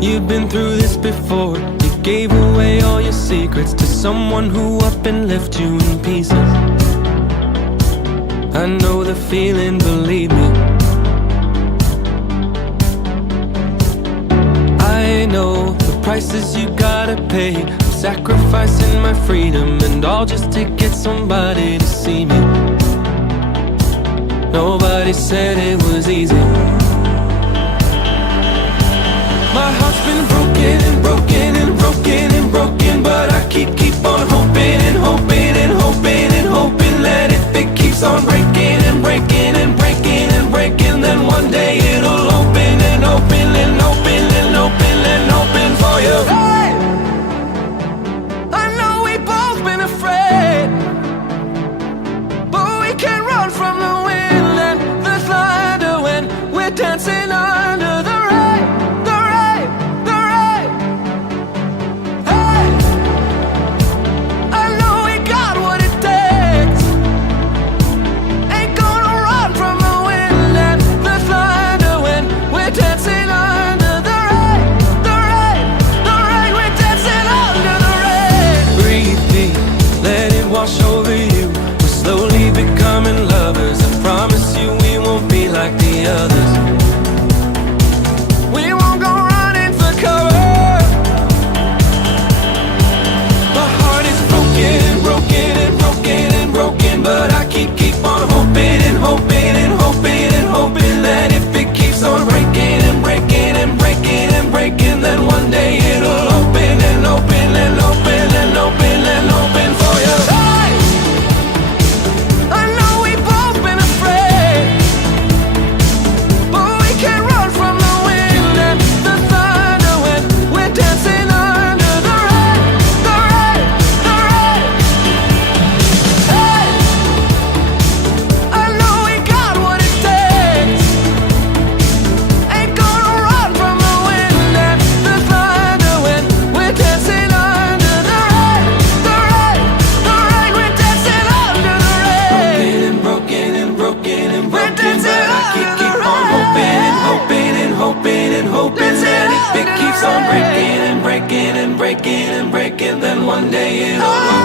You've been through this before. You gave away all your secrets to someone who up and left you in pieces. I know the feeling, believe me. I know the prices you gotta pay. I'm sacrificing my freedom and all just to get somebody to see me. Nobody said it was easy. My heart's been broken and broken and broken and broken, but I keep on hoping and hoping and hoping and hoping that if it keeps on breaking and breaking and breaking and breaking, then one day it'll open and open and open and open and open for you. Hey, I know we've both been afraid, but we can't run from the wind and the thunder when we're dancing under the rain, the rain, the rain. Hey, I know we got what it takes. Ain't gonna run from the wind and the thunder when we're dancing under the rain, the rain, the rain. We're dancing under the rain. Breathe deep, let it wash over you. We're slowly becoming lovers. I promise you we won't be like the others. We won't go running for cover. My heart is broken and broken and broken and broken, but I keep on hoping and hoping and hoping and hoping that if it keeps on breaking and breaking and breaking and breaking, then one day it'll open and open and open and open and open for you. Hey, I know we've both been afraid, but we can't run from the wind and the thunder when we're dancing under the rain, the rain, the rain. Hey, I know we got what it takes. Ain't gonna run from the wind and the thunder when we're dancing under the rain, the rain, the rain. We're dancing under the rain. Broken and broken and broken and broken, but I keep on hoping and hoping and hoping and hoping that if it keeps on breaking and breaking and breaking and breaking, then one day it'll